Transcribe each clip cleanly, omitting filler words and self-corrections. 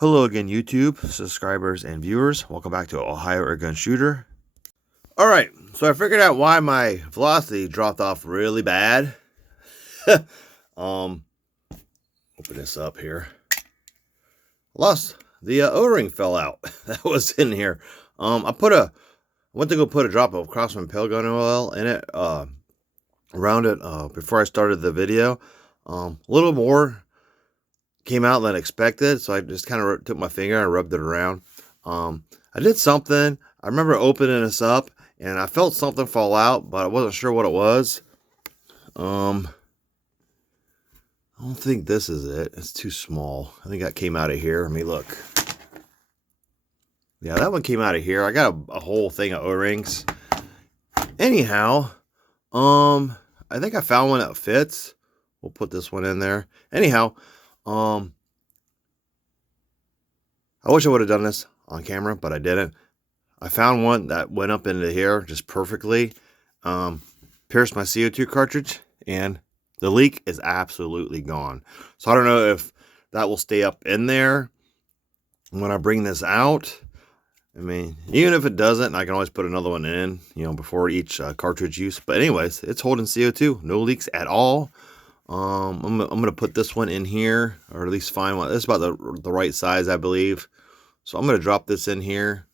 Hello again, YouTube subscribers and viewers. Welcome back to Ohio Air Gun Shooter. All right, so I figured out why my velocity dropped off really bad. Open this up here. Lost the O-ring fell out. That was in here. I went to go put a drop of Craftsman Pale Gun Oil in it, around it before I started the video. A little more came out than expected, so I just kind of took my finger and rubbed it around. I did something. I remember opening this up and I felt something fall out, but I wasn't sure what it was. I don't think this is it. It's too small. I think that came out of here. Let me look. Yeah, that one came out of here. I got a whole thing of O-rings. Anyhow, I think I found one that fits. We'll put this one in there. Anyhow, I wish I would have done this on camera, but I didn't. I found one that went up into here just perfectly. Pierced my CO2 cartridge, and the leak is absolutely gone. So I don't know if that will stay up in there when I bring this out. I mean, even if it doesn't, I can always put another one in, before each cartridge use. But anyways, it's holding CO2. No leaks at all. I'm gonna put this one in here, or at least find one. This is about the right size, I believe. So I'm gonna drop this in here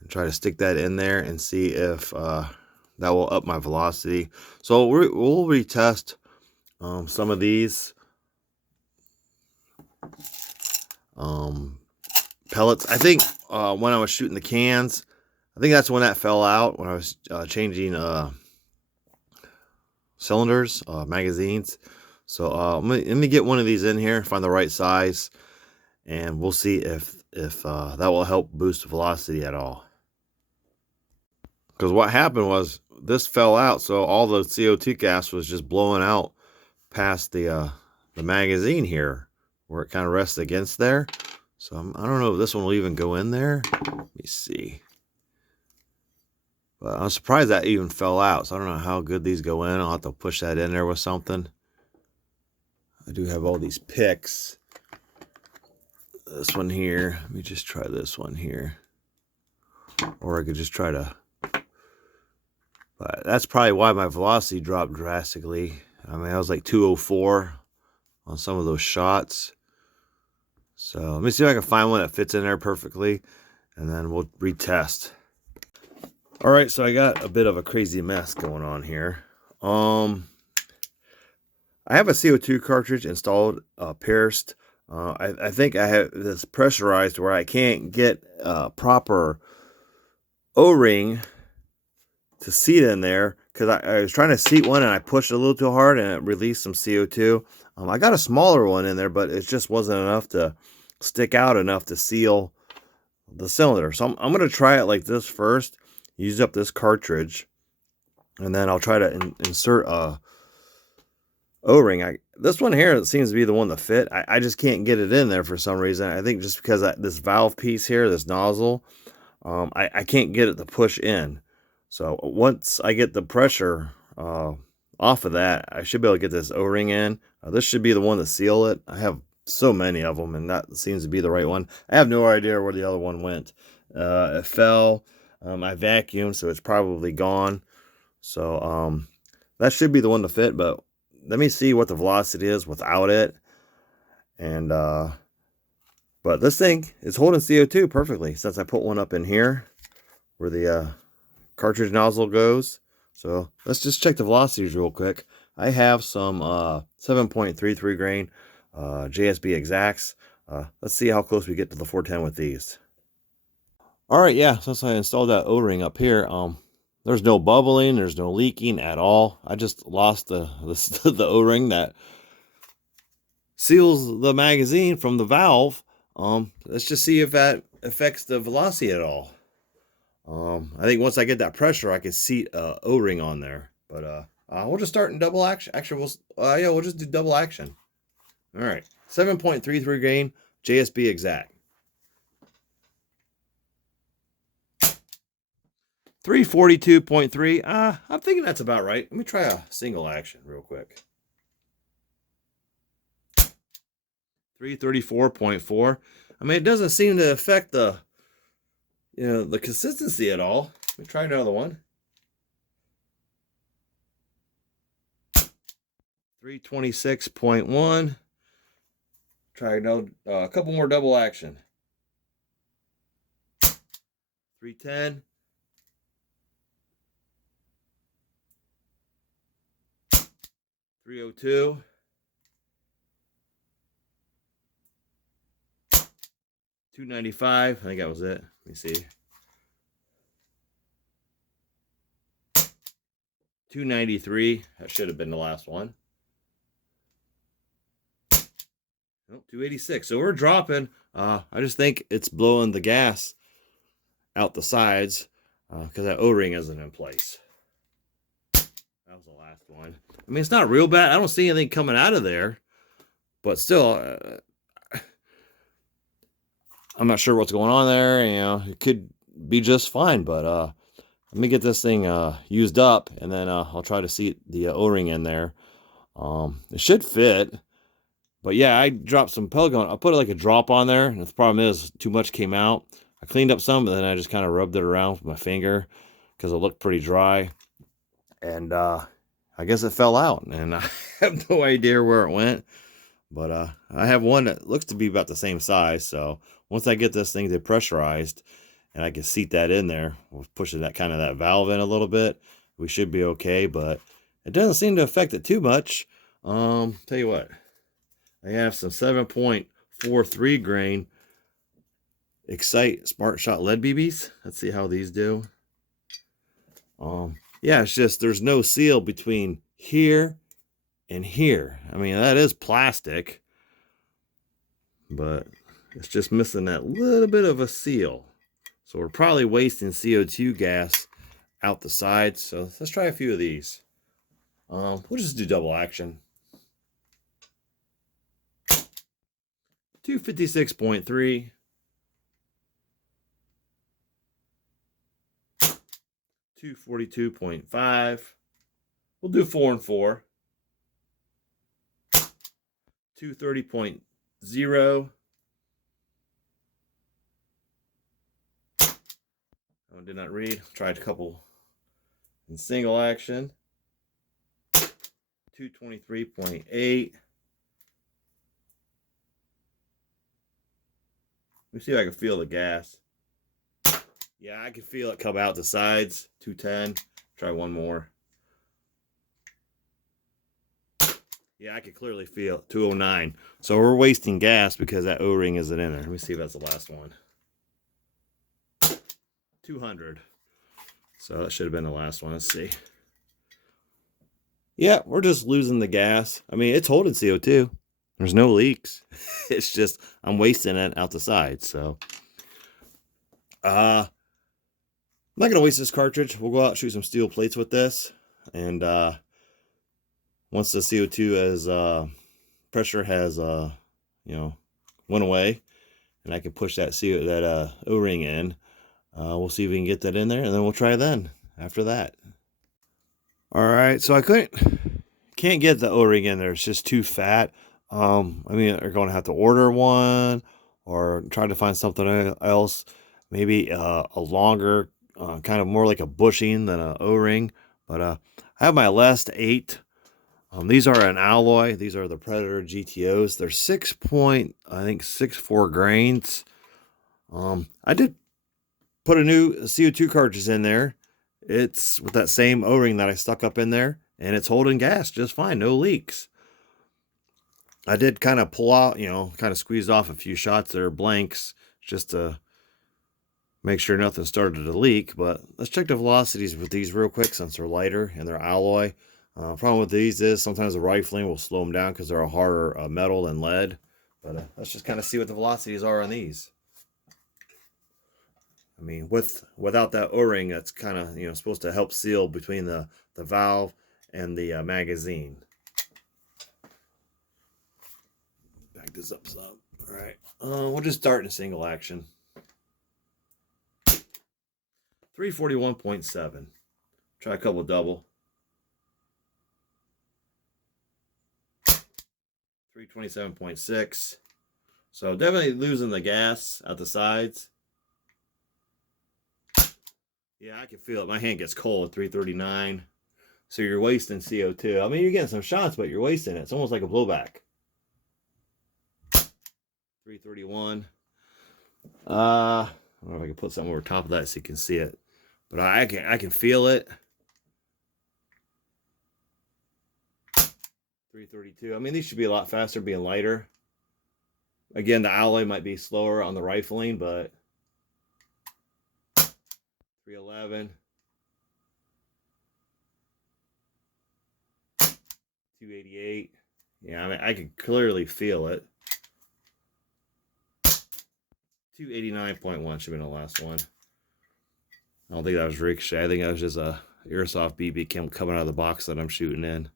and try to stick that in there and see if that will up my velocity. So we'll retest some of these pellets. I think when I was shooting the cans, I think that's when that fell out, when I was changing cylinders, magazines. So let me get one of these in here, find the right size, and we'll see if that will help boost velocity at all. Because what happened was this fell out, so all the CO2 gas was just blowing out past the magazine here, where it kind of rests against there. So I don't know if this one will even go in there. Let me see. But I'm surprised that even fell out. So I don't know how good these go in. I'll have to push that in there with something. I do have all these picks. This one here. Let me just try this one here. Or I could just try to... But that's probably why my velocity dropped drastically. I mean, I was like 204 on some of those shots. So let me see if I can find one that fits in there perfectly, and then we'll retest. All right, so I got a bit of a crazy mess going on here. I have a CO2 cartridge installed, pierced. I think I have this pressurized where I can't get a proper O-ring to seat in there, because I was trying to seat one and I pushed a little too hard and it released some CO2. I got a smaller one in there, but it just wasn't enough to stick out enough to seal the cylinder. So I'm going to try it like this first, use up this cartridge, and then I'll try to insert a O-ring. This one here seems to be the one that fit. I just can't get it in there for some reason. I think just because this valve piece here, this nozzle, I can't get it to push in. So once I get the pressure off of that, I should be able to get this O-ring in. This should be the one to seal it. I have so many of them, and that seems to be the right one. I have no idea where the other one went. It fell. I vacuumed, so it's probably gone. So that should be the one to fit, but let me see what the velocity is without it. And but this thing is holding CO2 perfectly, since I put one up in here where the cartridge nozzle goes. So let's just check the velocities real quick. I have some 7.33 grain JSB exacts. Let's see how close we get to the 410 with these. All right, yeah, since I installed that O-ring up here, there's no bubbling, there's no leaking at all. I just lost the O-ring that seals the magazine from the valve. Let's just see if that affects the velocity at all. I think once I get that pressure, I can seat a O-ring on there. But we'll just start in double action. Actually, we'll just do double action. All right, 7.33 grain JSB exact. 342.3. I'm thinking that's about right. Let me try a single action real quick. 334.4. I mean, it doesn't seem to affect the, the consistency at all. Let me try another one. 326.1. Try a couple more double action. 310. 302. 295. I think that was it. Let me see. 293. That should have been the last one. Nope, 286. So we're dropping. I just think it's blowing the gas out the sides because that O-ring isn't in place. That was the last one. I mean, it's not real bad. I don't see anything coming out of there, but still, I'm not sure what's going on there. It could be just fine, but let me get this thing used up, and then I'll try to seat the O-ring in there. It should fit, but yeah, I dropped some pellet gun. I put like a drop on there, and the problem is too much came out. I cleaned up some, and then I just kind of rubbed it around with my finger because it looked pretty dry, and I guess it fell out, and I have no idea where it went. But I have one that looks to be about the same size, so once I get this thing depressurized and I can seat that in there, we'll push that valve in a little bit, we should be okay. But it doesn't seem to affect it too much. Tell you what, I have some 7.43 grain Excite Smart Shot lead BBs. Let's see how these do. Yeah, it's just there's no seal between here and here. I mean, that is plastic, but it's just missing that little bit of a seal. So we're probably wasting CO2 gas out the sides. So let's try a few of these. We'll just do double action. 256.3. 242.5. We'll do 4 and 4. 230.0. I did not read. Tried a couple in single action. 223.8. Let me see if I can feel the gas. Yeah, I can feel it come out the sides. 210. Try one more. Yeah, I can clearly feel it. 209. So we're wasting gas because that O-ring isn't in there. Let me see if that's the last one. 200. So that should have been the last one. Let's see. Yeah, we're just losing the gas. I mean, it's holding CO2. There's no leaks. It's just I'm wasting it out the side. So I'm not gonna waste this cartridge. We'll go out and shoot some steel plates with this, and once the CO2 as pressure has went away, and I can push that O-ring in, we'll see if we can get that in there, and then we'll try then after that. All right, so can't get the O-ring in there. It's just too fat. I mean, they're going to have to order one or try to find something else. Maybe a longer, kind of more like a bushing than an O-ring. But I have my last 8. These are an alloy. These are the Predator GTOs. They're 6.64 grains. I did put a new CO2 cartridge in there. It's with that same O-ring that I stuck up in there, and it's holding gas just fine, no leaks. I did kind of pull out, kind of squeeze off a few shots that are blanks just to make sure nothing started to leak. But let's check the velocities with these real quick since they're lighter and they're alloy. Problem with these is sometimes the rifling will slow them down because they're a harder metal than lead. But let's just kind of see what the velocities are on these. I mean, without that O-ring, that's kind of supposed to help seal between the valve and the magazine. Back this up some. All right, we'll just start in a single action. 341.7. Try a couple double. 327.6. So definitely losing the gas at the sides. Yeah, I can feel it. My hand gets cold at 339. So you're wasting CO2. I mean, you're getting some shots, but you're wasting it. It's almost like a blowback. 331. I don't know if I can put something over top of that so you can see it. But I can feel it. 332. I mean, these should be a lot faster being lighter. Again, the alloy might be slower on the rifling, but 311. 288. Yeah, I mean, I can clearly feel it. 289.1 should have been the last one. I don't think that was ricochet. I think that was just a airsoft BB coming out of the box that I'm shooting in.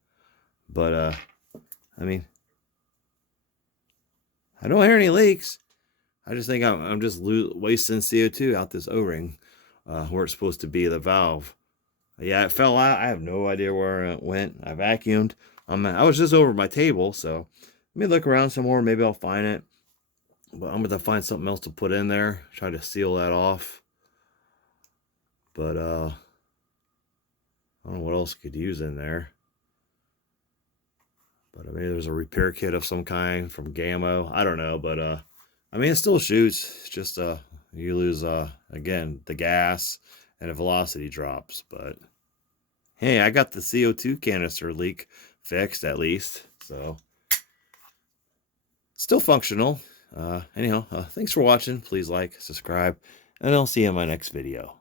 But I mean, I don't hear any leaks. I just think I'm just wasting CO2 out this O-ring where it's supposed to be the valve. Yeah, it fell out. I have no idea where it went. I vacuumed. I was just over my table, so let me look around some more. Maybe I'll find it. But I'm going to find something else to put in there. Try to seal that off. But I don't know what else I could use in there. But I mean, there's a repair kit of some kind from Gamo. I don't know, but I mean, it still shoots. It's just you lose again the gas and the velocity drops. But hey, I got the CO2 canister leak fixed at least, so still functional. Anyhow, thanks for watching. Please like, subscribe, and I'll see you in my next video.